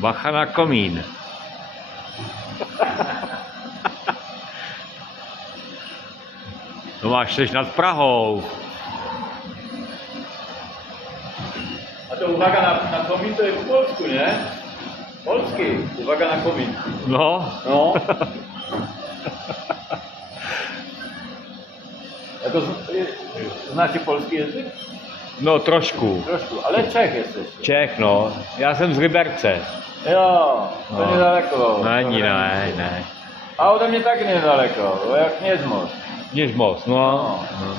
Bacha na komín. No máš, seš nad Prahou. A to uwaga na komín, to je v Polsku, ne? Polsky, uwaga na komín. No. No. Jako znacie polski język? No trošku. Trošku, ale Czech jesteś. Čech, no. Já jsem z Liberce. Jo, to No. niedaleko. Není, ne. A ode mnie tak niedaleko, bo jak nie z most. Niž moc, no. No.